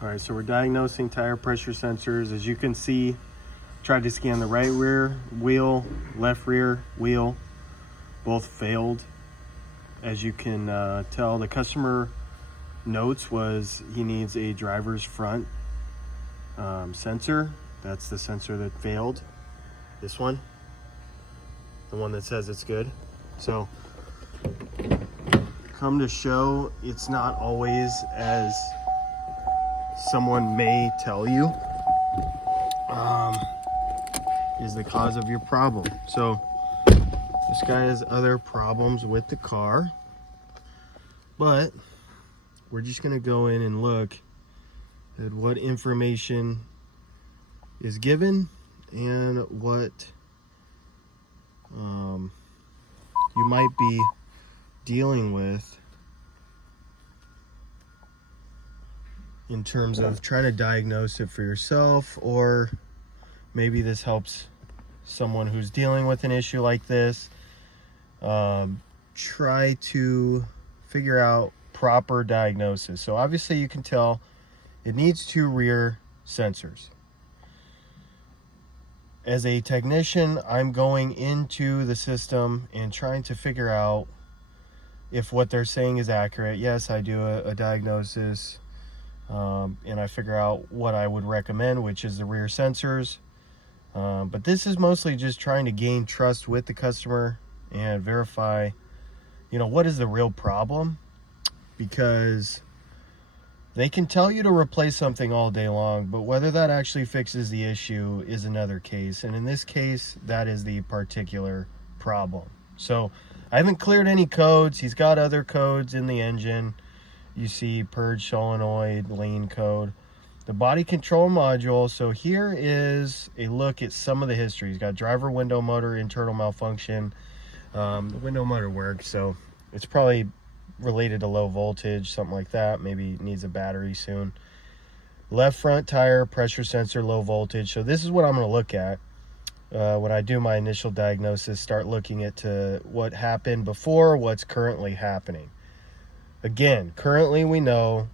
All right, so we're diagnosing tire pressure sensors. As you can see, tried to scan the right rear wheel, left rear wheel, both failed. As you can tell, the customer notes was he needs a driver's front sensor. That's the sensor that failed. This one, the one that says it's good. So come to show, it's not always as someone may tell you is the cause of your problem. So this guy has other problems with the car, but we're just gonna go in and look at what information is given and what you might be dealing with in terms of trying to diagnose it for yourself, or maybe this helps someone who's dealing with an issue like this try to figure out proper diagnosis. So obviously you can tell it needs 2 rear sensors. As a technician, I'm going into the system and trying to figure out if what they're saying is accurate. Yes, I do a diagnosis, and I figure out what I would recommend, which is the rear sensors. But this is mostly just trying to gain trust with the customer and verify, what is the real problem, because they can tell you to replace something all day long, but whether that actually fixes the issue is another case. And in this case, that is the particular problem. So I haven't cleared any codes. He's got other codes in the engine. You see purge solenoid, lane code, the body control module. So here is a look at some of the history. He's got driver window motor internal malfunction. The window motor works, so it's probably related to low voltage, something like that. Maybe needs a battery soon. Left front tire pressure sensor, low voltage. So this is what I'm going to look at when I do my initial diagnosis. Start looking at what happened before, what's currently happening. Again, currently we know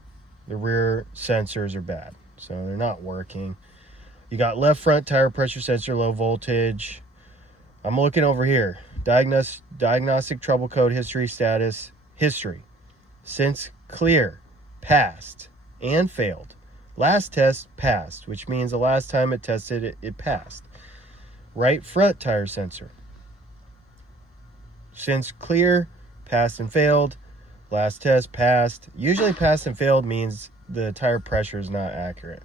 the rear sensors are bad, so they're not working. You got left front tire pressure sensor, low voltage. I'm looking over here. Diagnostic trouble code, history, status. History: since clear, passed, and failed. Last test passed, which means the last time it tested it passed. Right front tire sensor: since clear, passed and failed. Last test passed. Usually passed and failed means the tire pressure is not accurate.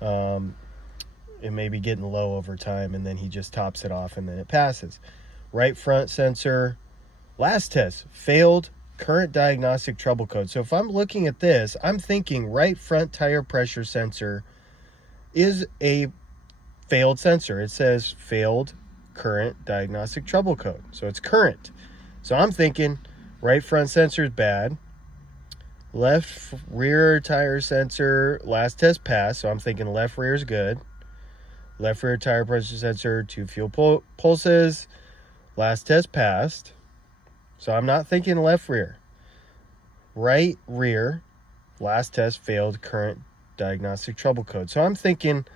It may be getting low over time, and then he just tops it off and then it passes. Right front sensor: last test failed, current diagnostic trouble code. So if I'm looking at this, I'm thinking right front tire pressure sensor is a failed sensor. It says failed, current diagnostic trouble code. So it's current. So I'm thinking right front sensor is bad. Left rear tire sensor, last test passed. So I'm thinking left rear is good. Left rear tire pressure sensor, 2 fuel pulses. Last test passed. So I'm not thinking left rear. Right rear, last test failed, current diagnostic trouble code. So I'm thinking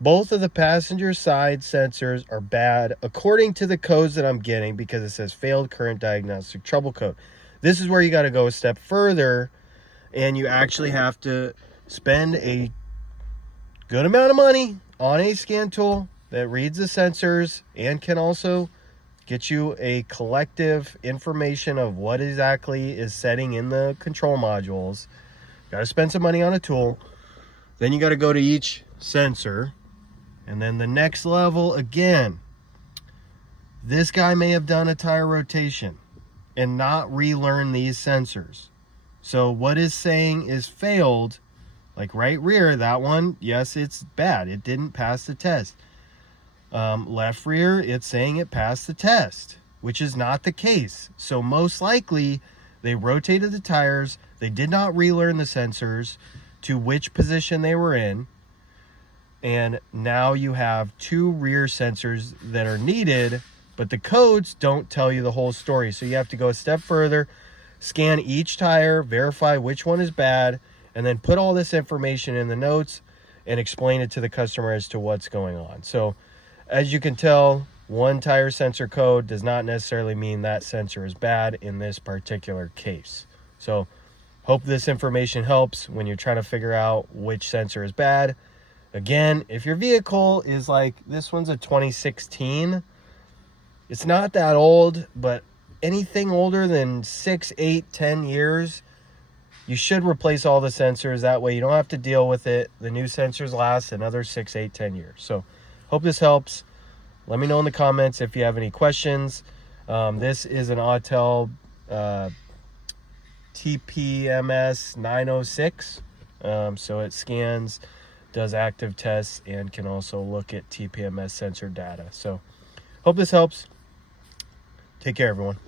both of the passenger side sensors are bad according to the codes that I'm getting, because it says failed, current diagnostic trouble code. This is where you got to go a step further, and you actually have to spend a good amount of money on a scan tool that reads the sensors and can also get you a collective information of what exactly is setting in the control modules. Got to spend some money on a tool. Then you got to go to each sensor. And then the next level, again, this guy may have done a tire rotation and not relearn these sensors. So what is saying is failed, like right rear, that one, yes, it's bad. It didn't pass the test. Left rear, it's saying it passed the test, which is not the case. So most likely they rotated the tires. They did not relearn the sensors to which position they were in. And now you have 2 rear sensors that are needed, but the codes don't tell you the whole story. So you have to go a step further, scan each tire, verify which one is bad, and then put all this information in the notes and explain it to the customer as to what's going on. So as you can tell, one tire sensor code does not necessarily mean that sensor is bad in this particular case. So hope this information helps when you're trying to figure out which sensor is bad. Again, if your vehicle is like, this one's a 2016, it's not that old, but anything older than 6, 8, 10 years, you should replace all the sensors. That way you don't have to deal with it. The new sensors last another 6, 8, 10 years. So hope this helps. Let me know in the comments if you have any questions. This is an Autel Tpms 906. So it scans, does active tests, and can also look at Tpms sensor data. So hope this helps. Take care, everyone.